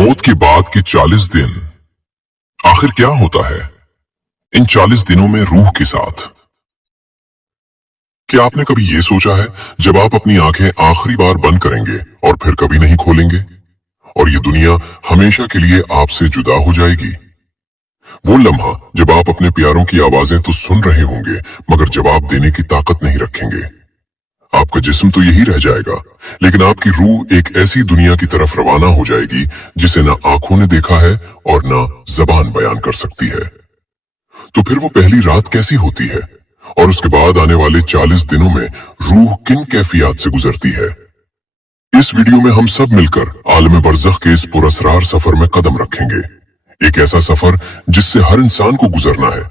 मौत के बाद के 40 दिन आखिर क्या होता है इन 40 दिनों में रूह के साथ? क्या आपने कभी ये सोचा है जब आप अपनी आंखें आखिरी बार बंद करेंगे और फिर कभी नहीं खोलेंगे और ये दुनिया हमेशा के लिए आपसे जुदा हो जाएगी? वो लम्हा जब आप अपने प्यारों की आवाजें तो सुन रहे होंगे मगर जवाब देने की ताकत नहीं रखेंगे। आपका जिस्म तो यही रह जाएगा लेकिन आपकी रूह एक ऐसी दुनिया की तरफ रवाना हो जाएगी जिसे ना आंखों ने देखा है और ना जबान बयान कर सकती है। तो फिर वो पहली रात कैसी होती है और उसके बाद आने वाले 40 दिनों में रूह किन कैफियत से गुजरती है? इस वीडियो में हम सब मिलकर आलम बरज़ख के इस पुरअसरार सफर में कदम रखेंगे। एक ऐसा सफर जिससे हर इंसान को गुजरना है,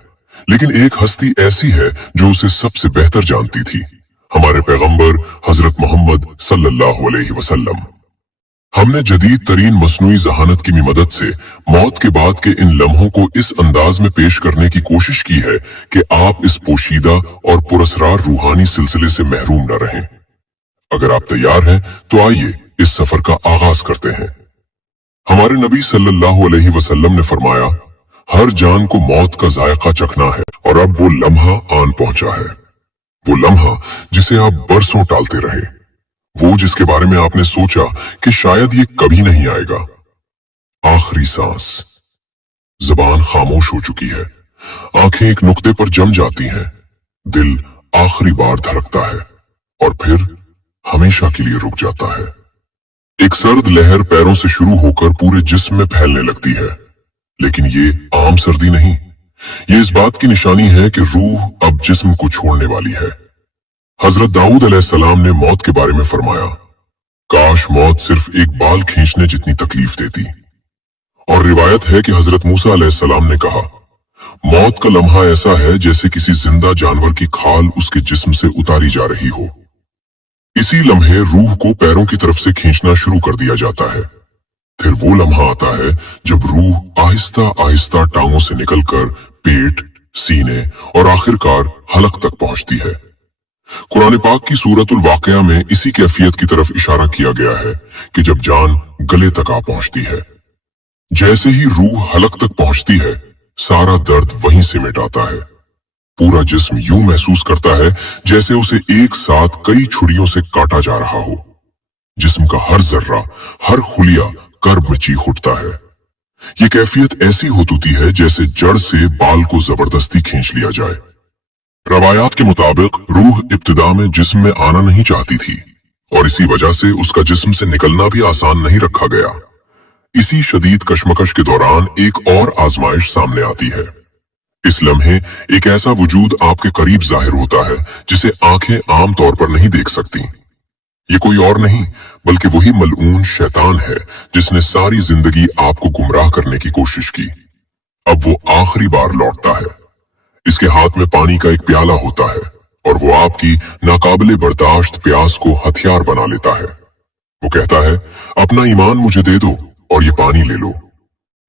लेकिन एक हस्ती ऐसी है जो उसे सबसे बेहतर जानती थी, हमारे पैगंबर हजरत मोहम्मद सल्लल्लाहु अलैहि वसल्लम। हमने जदीद तरीन मसनूई जहानत की मदद से मौत के बाद के इन लम्हों को इस अंदाज में पेश करने की कोशिश की है कि आप इस पोशीदा और पुरअसरार रूहानी सिलसिले से महरूम न रहें। अगर आप तैयार हैं तो आइए इस सफर का आगाज करते हैं। हमारे नबी सल्लल्लाहु अलैहि वसल्लम ने फरमाया, हर जान को मौत का जायका चखना है और अब वो लम्हा आन पहुंचा है। वो लम्हा जिसे आप बरसों टालते रहे, वो जिसके बारे में आपने सोचा कि शायद ये कभी नहीं आएगा। आखिरी सांस। जबान खामोश हो चुकी है, आंखें एक नुक्ते पर जम जाती हैं, दिल आखिरी बार धड़कता है और फिर हमेशा के लिए रुक जाता है। एक सर्द लहर पैरों से शुरू होकर पूरे जिस्म में फैलने लगती है, लेकिन ये आम सर्दी नहीं, ये इस बात की निशानी है कि रूह अब जिस्म को छोड़ने वाली है। हजरत दाऊद अलैहिस्सलाम ने मौत के बारे में फरमाया, काश मौत सिर्फ एक बाल खींचने जितनी तकलीफ देती। और रिवायत है कि हजरत मूसा अलैहिस्सलाम ने कहा, मौत का लम्हा ऐसा है जैसे किसी जिंदा जानवर की खाल उसके जिस्म से उतारी जा रही हो। इसी लम्हे रूह को पैरों की तरफ से खींचना शुरू कर दिया जाता है। फिर वो लम्हा आता है जब रूह आहिस्ता आहिस्ता टांगों से निकलकर पेट, सीने और आखिरकार हलक तक पहुंचती है। कुरान पाक की सूरतुल वाक़िया में इसी कैफियत की तरफ इशारा किया गया है कि जब जान गले तक आ पहुंचती है। जैसे ही रूह हलक तक पहुंचती है, सारा दर्द वहीं से मिट आता है। पूरा जिस्म यूं महसूस करता है जैसे उसे एक साथ कई छुरियों से काटा जा रहा हो। जिस्म का हर जर्रा, हर खुलिया कर्ब में चीख उठता है। ये कैफियत ऐसी होती है जैसे जड़ से बाल को जबरदस्ती खींच लिया जाए। रवायात के मुताबिक रूह इब्तिदा में जिस्म में आना नहीं चाहती थी और इसी वजह से उसका जिस्म से निकलना भी आसान नहीं रखा गया। इसी शदीद कशमकश के दौरान एक और आजमाइश सामने आती है। इस लम्हे एक ऐसा वजूद आपके करीब जाहिर होता है जिसे आंखें आम तौर पर नहीं देख सकती। ये कोई और नहीं बल्कि वही मलऊन शैतान है जिसने सारी जिंदगी आपको गुमराह करने की कोशिश की। अब वो आखिरी बार लौटता है। इसके हाथ में पानी का एक प्याला होता है और वो आपकी नाकाबिले बर्दाश्त प्यास को हथियार बना लेता है। वो कहता है, अपना ईमान मुझे दे दो और ये पानी ले लो।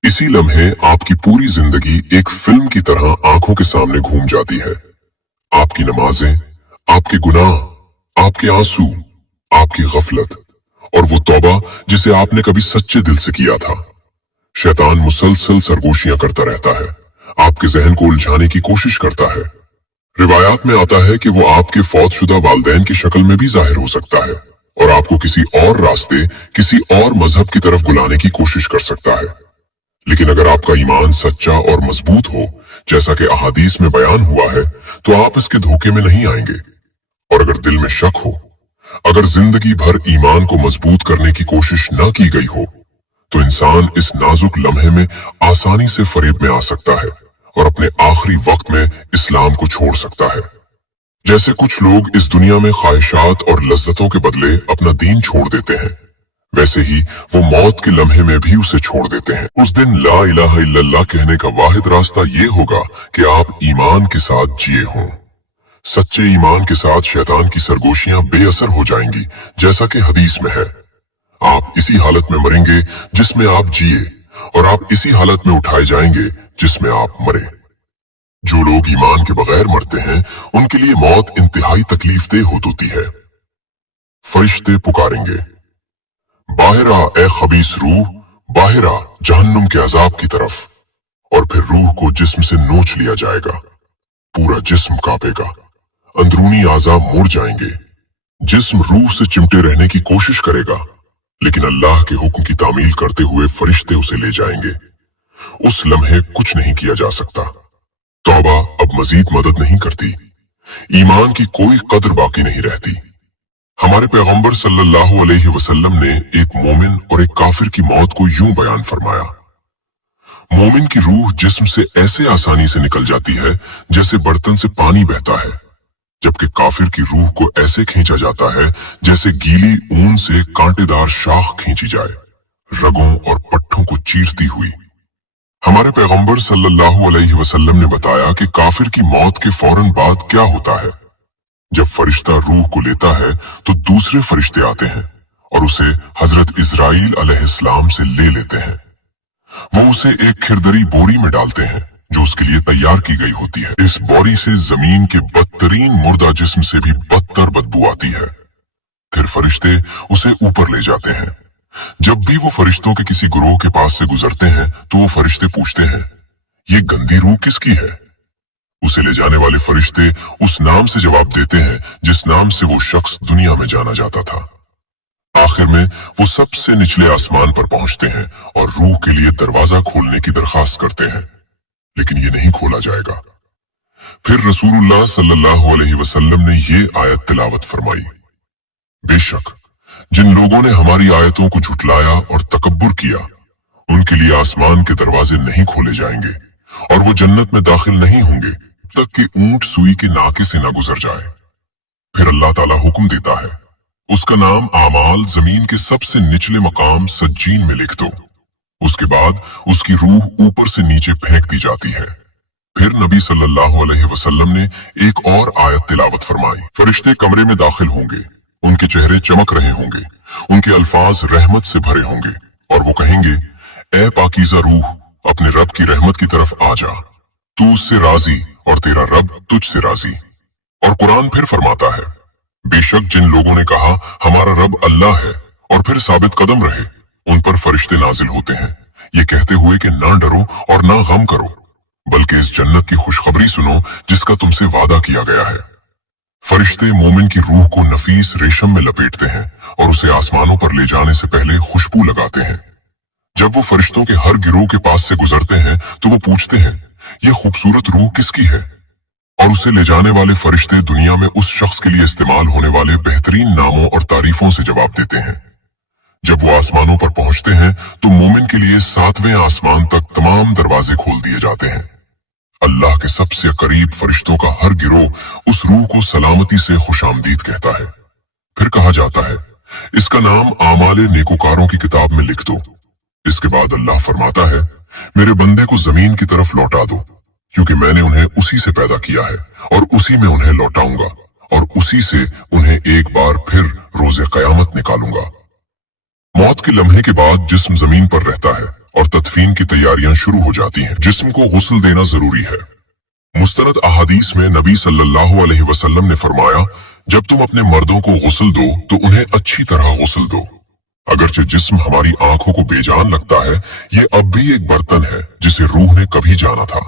इसी लम्हे आपकी पूरी जिंदगी एक फिल्म की तरह आंखों के सामने घूम जाती है। आपकी नमाजें, आपके गुनाह, आपके आंसू, आपकी गफलत और वो तौबा जिसे आपने कभी सच्चे दिल से किया था। शैतान मुसलसल सरगोशियां करता रहता है, आपके जहन को उलझाने की कोशिश करता है। रिवायात में आता है कि वो आपके फौतशुदा वालदैन की शक्ल में भी जाहिर हो सकता है और आपको किसी और रास्ते, किसी और मजहब की तरफ बुलाने की कोशिश कर सकता है। लेकिन अगर आपका ईमान सच्चा और मजबूत हो, जैसा कि अहादीस में बयान हुआ है, तो आप इसके धोखे में नहीं आएंगे। और अगर दिल में शक हो, अगर जिंदगी भर ईमान को मजबूत करने की कोशिश न की गई हो, तो इंसान इस नाजुक लम्हे में आसानी से फरेब में आ सकता है और अपने आखिरी वक्त में इस्लाम को छोड़ सकता है। जैसे कुछ लोग इस दुनिया में ख्वाहिशात और लज्जतों के बदले अपना दीन छोड़ देते हैं, वैसे ही वो मौत के लम्हे में भी उसे छोड़ देते हैं। उस दिन ला इलाहा इल्लल्लाह कहने का वाहिद रास्ता ये होगा कि आप ईमान के साथ जिए हों। सच्चे ईमान के साथ शैतान की सरगोशियां बेअसर हो जाएंगी, जैसा कि हदीस में है। आप इसी हालत में मरेंगे जिसमें आप जिए और आप इसी हालत में उठाए जाएंगे जिसमें आप मरे। जो लोग ईमान के बगैर मरते हैं उनके लिए मौत इंतहाई तकलीफदेह होती है। फरिश्ते पुकारेंगे, बाहर आ ए खबीस रूह, बाहिर आ जहन्नुम के अजाब की तरफ। और फिर रूह को जिस्म से नोच लिया जाएगा। पूरा जिस्म कांपेगा, अंदरूनी आज़ा मुड़ जाएंगे। जिस्म रूह से चिमटे रहने की कोशिश करेगा, लेकिन अल्लाह के हुक्म की तामील करते हुए फरिश्ते उसे ले जाएंगे। उस लम्हे कुछ नहीं किया जा सकता। तौबा अब मजीद मदद नहीं करती। ईमान की कोई कदर बाकी नहीं रहती। हमारे पैगंबर सल्लल्लाहु अलैहि वसल्लम ने एक मोमिन और एक काफिर की मौत को यूं बयान फरमाया। मोमिन की रूह जिस्म से ऐसे आसानी से निकल जाती है जैसे बर्तन से पानी बहता है, जबकि काफिर की रूह को ऐसे खींचा जाता है जैसे गीली ऊन से कांटेदार शाख खींची जाए, रगों और पट्टों को चीरती हुई। हमारे पैगंबर सल्लल्लाहु अलैहि वसल्लम ने बताया कि काफिर की मौत के फौरन बाद क्या होता है। जब फरिश्ता रूह को लेता है तो दूसरे फरिश्ते आते हैं और उसे हजरत इजराइल अलैहिस्सलाम से ले लेते हैं। वो उसे एक खिरदरी बोरी में डालते हैं जो उसके लिए तैयार की गई होती है। इस बोरी से जमीन के बदतरीन मुर्दा जिस्म से भी बदतर बदबू आती है। फिर फरिश्ते उसे ऊपर ले जाते हैं। जब भी वो फरिश्तों के किसी गुरोह के पास से गुजरते हैं तो वो फरिश्ते पूछते हैं, ये गंदी रूह किसकी है? उसे ले जाने वाले फरिश्ते उस नाम से जवाब देते हैं जिस नाम से वो शख्स दुनिया में जाना जाता था। आखिर में वो सबसे निचले आसमान पर पहुंचते हैं और रूह के लिए दरवाजा खोलने की दरखास्त करते हैं, लेकिन ये नहीं खोला जाएगा। फिर रसूलुल्लाह सल्लल्लाहु अलैहि वसल्लम ने ये आयत तिलावत फरमाई, बेशक जिन लोगों ने हमारी आयतों को झुटलाया और तकब्बुर किया, उनके लिए आसमान के दरवाजे नहीं खोले जाएंगे और वो जन्नत में दाखिल नहीं होंगे तक कि ऊंट सुई के नाके से ना गुजर जाए। फिर अल्लाह ताला हुक्म देता है, उसका नाम आमाल जमीन के सबसे निचले मकाम सज्जीन में लिख दो। उसके बाद उसकी रूह ऊपर से नीचे फेंक दी जाती है। फिर नबी सल्लल्लाहु अलैहि वसल्लम ने एक और आयत तिलावत फरमाई, फरिश्ते कमरे में दाखिल होंगे, उनके चेहरे चमक रहे होंगे, उनके अल्फाज रहमत से भरे होंगे और वो कहेंगे, ए पाकीज़ा रूह, अपने रब की रहमत की तरफ आ जा, तू उससे राजी और तेरा रब तुझसे राजी। और कुरान फिर फरमाता है, बेशक जिन लोगों ने कहा हमारा रब अल्लाह है और फिर साबित कदम रहे, उन पर फरिश्ते नाजिल होते हैं ये कहते हुए कि ना डरो और ना गम करो, बल्कि इस जन्नत की खुशखबरी सुनो जिसका तुमसे वादा किया गया है। फरिश्ते मोमिन की रूह को नफीस रेशम में लपेटते हैं और उसे आसमानों पर ले जाने से पहले खुशबू लगाते हैं। जब वो फरिश्तों के हर गिरोह के पास से गुजरते हैं तो वो पूछते हैं, ये खूबसूरत रूह किसकी है? और उसे ले जाने वाले फरिश्ते दुनिया में उस शख्स के लिए इस्तेमाल होने वाले बेहतरीन नामों और तारीफों से जवाब देते हैं। जब वो आसमानों पर पहुंचते हैं तो मोमिन के लिए 7वें आसमान तक तमाम दरवाजे खोल दिए जाते हैं। अल्लाह के सबसे करीब फरिश्तों का हर गिरोह उस रूह को सलामती से खुशामदीद कहता है। फिर कहा जाता है, इसका नाम आमाले नेकोकारों की किताब में लिख दो। इसके बाद अल्लाह फरमाता है, मेरे बंदे को जमीन की तरफ लौटा दो, क्योंकि मैंने उन्हें उसी से पैदा किया है और उसी में उन्हें लौटाऊंगा और उसी से उन्हें एक बार फिर रोजे कयामत निकालूंगा। मौत के लम्हे के बाद जिस्म जमीन पर रहता है और तदफीन की तैयारियां शुरू हो जाती हैं। जिस्म को गुस्ल देना जरूरी है। मुस्तनद अहादीस में नबी सल्लल्लाहु अलैहि वसल्लम ने फरमाया, जब तुम अपने मर्दों को गुस्ल दो तो उन्हें अच्छी तरह गुस्ल दो। अगरचे जिस्म हमारी आंखों को बेजान लगता है, ये अब भी एक बर्तन है जिसे रूह ने कभी जाना था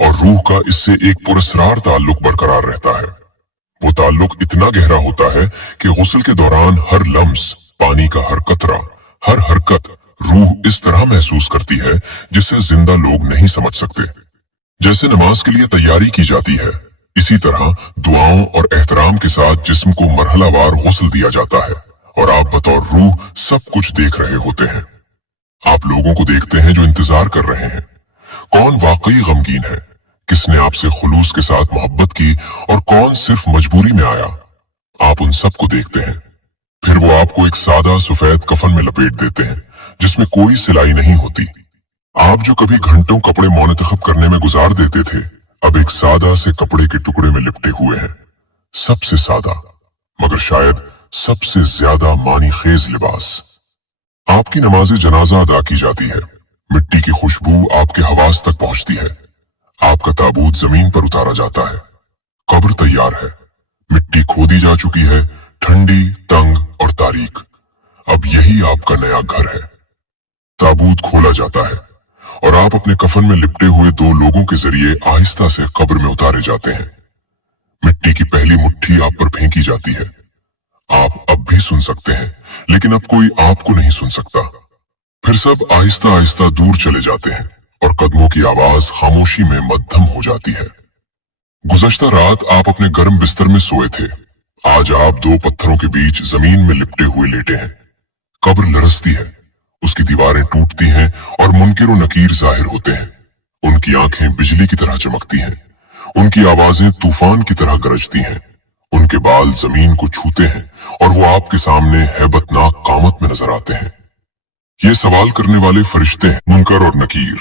और रूह का इससे एक पुरस्रार ताल्लुक बरकरार रहता है। वो ताल्लुक इतना गहरा होता है कि गुस्ल के दौरान हर लम्स, पानी का हर कतरा, हर हरकत रूह इस तरह महसूस करती है जिसे जिंदा लोग नहीं समझ सकते। जैसे नमाज के लिए तैयारी की जाती है, इसी तरह दुआओं और एहतराम के साथ जिस्म को मरहलावार गुस्ल दिया जाता है और आप बतौर रूह सब कुछ देख रहे होते हैं। आप लोगों को देखते हैं जो इंतजार कर रहे हैं। कौन वाकई गमगीन है, किसने आपसे खुलूस के साथ मोहब्बत की और कौन सिर्फ मजबूरी में आया, आप उन सब को देखते हैं। फिर वो आपको एक सादा सफेद कफन में लपेट देते हैं जिसमें कोई सिलाई नहीं होती। आप जो कभी घंटों कपड़े मुंतखब करने में गुजार देते थे, अब एक सादा से कपड़े के टुकड़े में लिपटे हुए हैं। सबसे सादा मगर शायद सबसे ज्यादा मानी खेज लिबास। आपकी नमाज़े जनाजा अदा की जाती है, मिट्टी की खुशबू आपके हवास तक पहुंचती है। आपका ताबूत जमीन पर उतारा जाता है। कब्र तैयार है, मिट्टी खोदी जा चुकी है, ठंडी, तंग और तारीक। अब यही आपका नया घर है। ताबूत खोला जाता है और आप अपने कफन में लिपटे हुए दो लोगों के जरिए आहिस्ता से कब्र में उतारे जाते हैं। मिट्टी की पहली मुट्ठी आप पर फेंकी जाती है। आप अब भी सुन सकते हैं, लेकिन अब कोई आपको नहीं सुन सकता। फिर सब आहिस्ता आहिस्ता दूर चले जाते हैं और कदमों की आवाज खामोशी में मद्धम हो जाती है। गुज़श्ता रात आप अपने गर्म बिस्तर में सोए थे। आज आप दो पत्थरों के बीच जमीन में लिपटे हुए लेटे हैं। कब्र लरसती है, उसकी दीवारें टूटती हैं और मुनकिर और नकीर जाहिर होते हैं। उनकी आंखें बिजली की तरह चमकती हैं, उनकी आवाजें तूफान की तरह गरजती हैं, उनके बाल जमीन को छूते हैं और वो आपके सामने हैबतनाक कामत में नजर आते हैं। ये सवाल करने वाले फरिश्ते हैं, मुनकर और नकीर।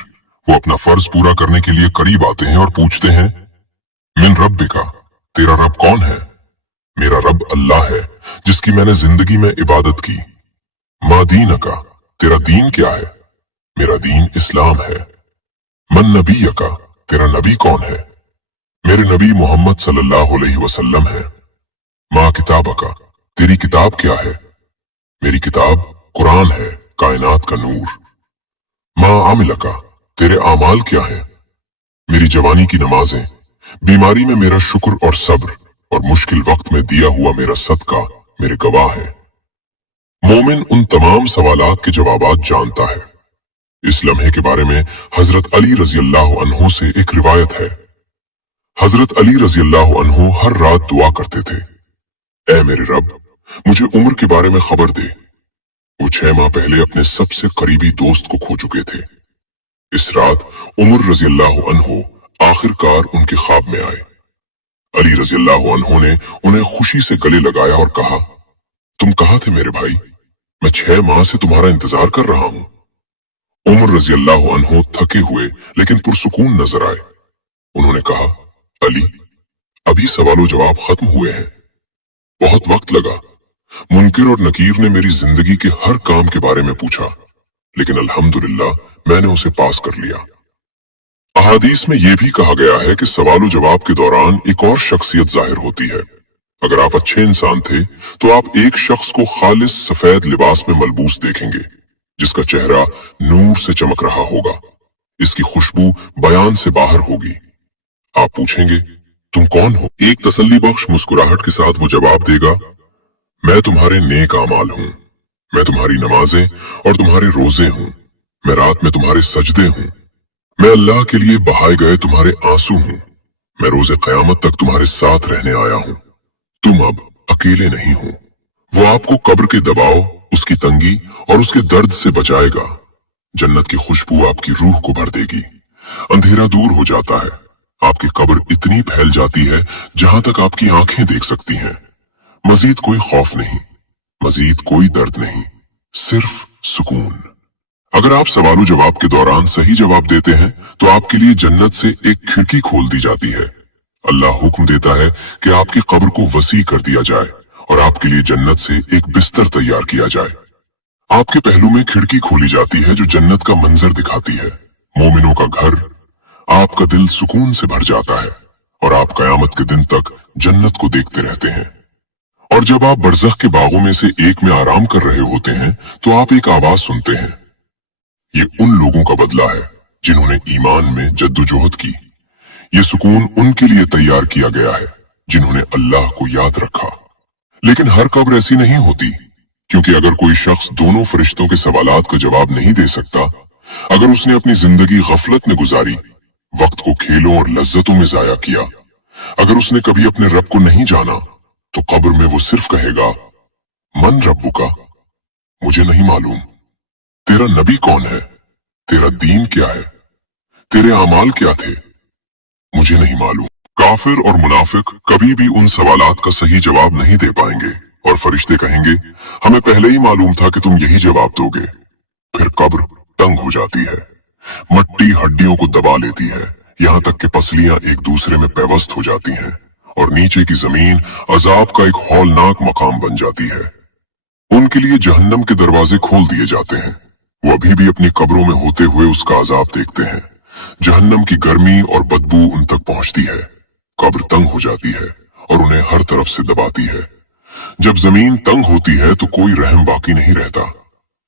वो अपना फर्ज पूरा करने के लिए करीब आते हैं और पूछते हैं, मिन रब्बिका, तेरा रब कौन है? मेरा रब अल्लाह है जिसकी मैंने जिंदगी में इबादत की। मा दीनका, तेरा दीन क्या है? मेरा दीन इस्लाम है। मन नबीयका, तेरा नबी कौन है? मेरे नबी मोहम्मद सल्लल्लाहु अलैहि वसल्लम है। माँ किताबका, तेरी किताब क्या है? मेरी किताब कुरान है, कायनात का नूर। माँ आमिलका, तेरे आमाल क्या है? मेरी जवानी की नमाजें, बीमारी में मेरा शुक्र और सब्र और मुश्किल वक्त में दिया हुआ मेरा सदका मेरे गवाह है। मोमिन उन तमाम सवालात के जवाबात जानता है। इस लम्हे के बारे में हजरत अली रजी अल्लाह अन्हो से एक रिवायत है। हजरत अली रजी अल्लाह अन्हो हर रात दुआ करते थे, ऐ मेरे रब, मुझे उम्र के बारे में खबर दे। वो 6 माह पहले अपने सबसे करीबी दोस्त को खो चुके थे। इस रात उमर रजी अल्लाह अन्हो आखिरकार उनके ख्वाब में आए। अली रजी अल्लाह अन्हो ने उन्हें खुशी से गले लगाया और कहा, तुम कहाँ थे मेरे भाई? मैं 6 माह से तुम्हारा इंतजार कर रहा हूं। उमर रजी अल्लाह अन्हो थके हुए लेकिन पुरसुकून नजर आए। उन्होंने कहा, अली, अभी सवालो जवाब खत्म हुए हैं। बहुत वक्त लगा। मुनकिर और नकीर ने मेरी जिंदगी के हर काम के बारे में पूछा, लेकिन अल्हम्दुलिल्लाह मैंने उसे पास कर लिया। अहादीस में यह भी कहा गया है कि सवालो जवाब के दौरान एक और शख्सियत जाहिर होती है। अगर आप अच्छे इंसान थे तो आप एक शख्स को खालिस सफेद लिबास में मलबूस देखेंगे, जिसका चेहरा नूर से चमक रहा होगा। इसकी खुशबू बयान से बाहर होगी। आप पूछेंगे, तुम कौन हो? एक तसल्ली बख्श मुस्कुराहट के साथ वो जवाब देगा, मैं तुम्हारे नेक आमाल हूं। मैं तुम्हारी नमाजें और तुम्हारे रोजे हूं। मैं रात में तुम्हारे सजदे हूं। मैं अल्लाह के लिए बहाए गए तुम्हारे आंसू हूं। मैं रोजे कयामत तक तुम्हारे साथ रहने आया हूं। तुम अब अकेले नहीं हो। वो आपको कब्र के दबाव, उसकी तंगी और उसके दर्द से बचाएगा। जन्नत की खुशबू आपकी रूह को भर देगी। अंधेरा दूर हो जाता है। आपकी कब्र इतनी फैल जाती है जहां तक आपकी आंखें देख सकती हैं। मजीद कोई खौफ नहीं, मजीद कोई दर्द नहीं, सिर्फ सुकून। अगर आप सवालों जवाब के दौरान सही जवाब देते हैं तो आपके लिए जन्नत से एक खिड़की खोल दी जाती है। अल्लाह हुक्म देता है कि आपकी कब्र को वसी कर दिया जाए और आपके लिए जन्नत से एक बिस्तर तैयार किया जाए। आपके पहलू में खिड़की खोली जाती है जो जन्नत का मंजर दिखाती है। मोमिनों का घर। आपका दिल सुकून से भर जाता है और आप कयामत के दिन तक जन्नत को देखते रहते हैं। और जब आप बरज़ख के बागों में से एक में आराम कर रहे होते हैं तो आप एक आवाज सुनते हैं। ये उन लोगों का बदला है जिन्होंने ईमान में जद्दोजहद की। ये सुकून उनके लिए तैयार किया गया है जिन्होंने अल्लाह को याद रखा। लेकिन हर कब्र ऐसी नहीं होती, क्योंकि अगर कोई शख्स दोनों फरिश्तों के सवालात का जवाब नहीं दे सकता, अगर उसने अपनी जिंदगी गफलत में गुजारी, वक्त को खेलों और लज्जतों में जाया किया, अगर उसने कभी अपने रब को नहीं जाना, तो कब्र में वो सिर्फ कहेगा, मन रब्बुका, मुझे नहीं मालूम। तेरा नबी कौन है? तेरा दीन क्या है? तेरे अमाल क्या थे? मुझे नहीं मालूम। काफिर और मुनाफिक कभी भी उन सवालात का सही जवाब नहीं दे पाएंगे और फरिश्ते कहेंगे, हमें पहले ही मालूम था कि तुम यही जवाब दोगे। फिर कब्र तंग हो जाती है। मट्टी हड्डियों को दबा लेती है, यहाँ तक कि पसलियां एक दूसरे में पैवस्त हो जाती हैं और नीचे की जमीन अजाब का एक हौलनाक मकाम बन जाती है। उनके लिए जहन्नम के दरवाजे खोल दिए जाते हैं। वो अभी भी अपनी कब्रों में होते हुए उसका अजाब देखते हैं। जहन्नम की गर्मी और बदबू उन तक पहुंचती है। कब्र तंग हो जाती है और उन्हें हर तरफ से दबाती है। जब जमीन तंग होती है तो कोई रहम बाकी नहीं रहता।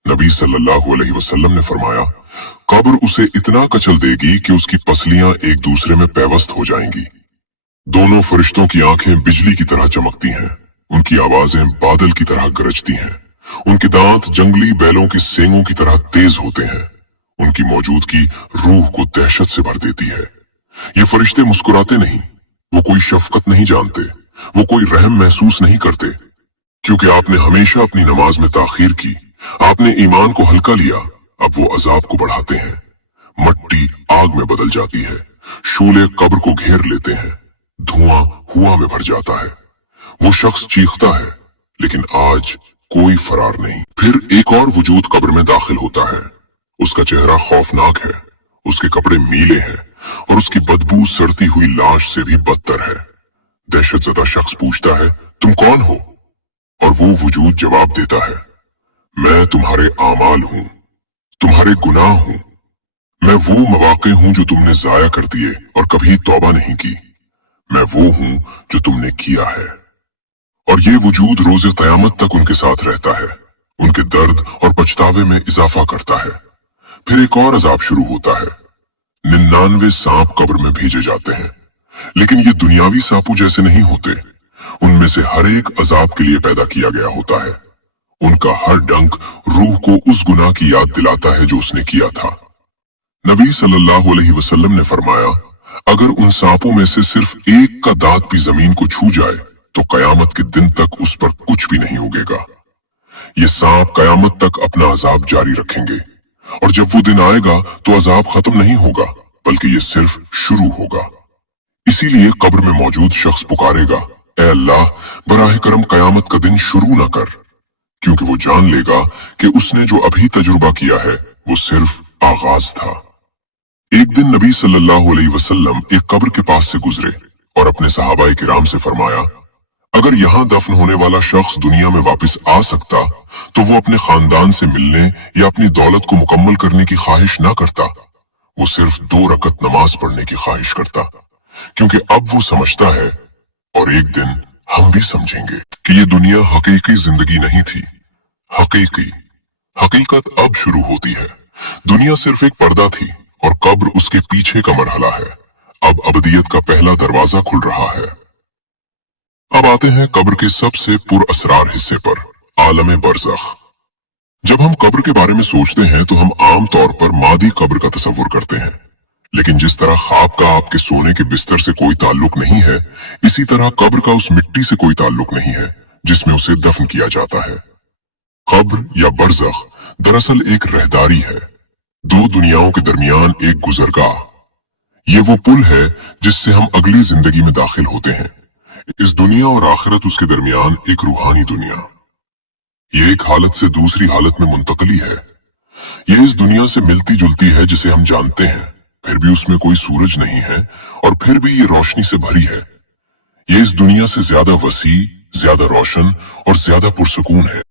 नबी सल्लल्लाहु अलैहि वसल्लम ने फरमाया, कब्र उसे इतना कचल देगी कि उसकी पसलियां एक दूसरे में पैवस्त हो जाएंगी। दोनों फरिश्तों की आंखें बिजली की तरह चमकती हैं, उनकी आवाजें बादल की तरह गरजती हैं, उनके दांत जंगली बैलों के सींगों की तरह तेज होते हैं। उनकी मौजूदगी रूह को दहशत से भर देती है। ये फरिश्ते मुस्कुराते नहीं, वो कोई शफकत नहीं जानते, वो कोई रहम महसूस नहीं करते, क्योंकि आपने हमेशा अपनी नमाज में ताखीर की, आपने ईमान को हल्का लिया। अब वो अजाब को बढ़ाते हैं। मट्टी आग में बदल जाती है, शूले कब्र को घेर लेते हैं, धुआं हुआ में भर जाता है। वो शख्स चीखता है, लेकिन आज कोई फरार नहीं। फिर एक और वजूद कब्र में दाखिल होता है। उसका चेहरा खौफनाक है, उसके कपड़े मीले हैं और उसकी बदबू सड़ती हुई लाश से भी बदतर है। दहशतजदा शख्स पूछता है, तुम कौन हो? और वो वजूद जवाब देता है, मैं तुम्हारे आमाल हूं, तुम्हारे गुनाह हूं। मैं वो मवाक़े हूं जो तुमने जाया कर दिए और कभी तौबा नहीं की। मैं वो हूं जो तुमने किया है। और ये वजूद रोज़े क़यामत तक उनके साथ रहता है, उनके दर्द और पछतावे में इजाफा करता है। फिर एक और अजाब शुरू होता है। 99 सांप कब्र में भेजे जाते हैं, लेकिन ये दुनियावी सांपों जैसे नहीं होते। उनमें से हर एक अजाब के लिए पैदा किया गया होता है। उनका हर डंक रूह को उस गुनाह की याद दिलाता है जो उसने किया था। नबी सल्लल्लाहु अलैहि वसल्लम ने फरमाया, अगर उन सांपों में से सिर्फ एक का दांत भी जमीन को छू जाए तो कयामत के दिन तक उस पर कुछ भी नहीं उगेगा। ये सांप कयामत तक अपना अजाब जारी रखेंगे, और जब वो दिन आएगा तो अजाब खत्म नहीं होगा, बल्कि ये सिर्फ शुरू होगा। इसीलिए कब्र में मौजूद शख्स पुकारेगा, ऐ अल्लाह, बराह करम कयामत का दिन शुरू न कर, क्योंकि वो जान लेगा कि उसने जो अभी तजुर्बा किया है वो सिर्फ आगाज था। एक दिन नबी सल्लल्लाहु अलैहि वसल्लम एक कब्र के पास से गुजरे और अपने सहाबाए किराम से फरमाया, अगर यहां दफन होने वाला शख्स दुनिया में वापस आ सकता तो वो अपने खानदान से मिलने या अपनी दौलत को मुकम्मल करने की ख्वाहिश ना करता। वो सिर्फ 2 रकत नमाज पढ़ने की ख्वाहिश करता, क्योंकि अब वो समझता है, और एक दिन हम भी समझेंगे, कि ये दुनिया हकीकी जिंदगी नहीं थी। हकीकत अब शुरू होती है। दुनिया सिर्फ एक पर्दा थी और कब्र उसके पीछे का मरहला है। अब अबदियत का पहला दरवाजा खुल रहा है। अब आते हैं कब्र के सबसे पुरअसरार हिस्से पर, आलम बरज़ख। जब हम कब्र के बारे में सोचते हैं तो हम आम तौर पर मादी कब्र का तस्वुर करते हैं, लेकिन जिस तरह ख्वाब का आपके सोने के बिस्तर से कोई ताल्लुक नहीं है, इसी तरह कब्र का उस मिट्टी से कोई ताल्लुक नहीं है जिसमें उसे दफन किया जाता है। कब्र या बरज़ख दरअसल एक रहदारी है, 2 दुनियाओं के दरमियान एक गुजरगाह। ये वो पुल है जिससे हम अगली जिंदगी में दाखिल होते हैं। इस दुनिया और आखिरत उसके दरमियान एक रूहानी दुनिया। ये एक हालत से दूसरी हालत में मुंतकली है। ये इस दुनिया से मिलती जुलती है जिसे हम जानते हैं, फिर भी उसमें कोई सूरज नहीं है और फिर भी ये रोशनी से भरी है। ये इस दुनिया से ज्यादा वसी, ज्यादा रोशन और ज्यादा पुरसकून है।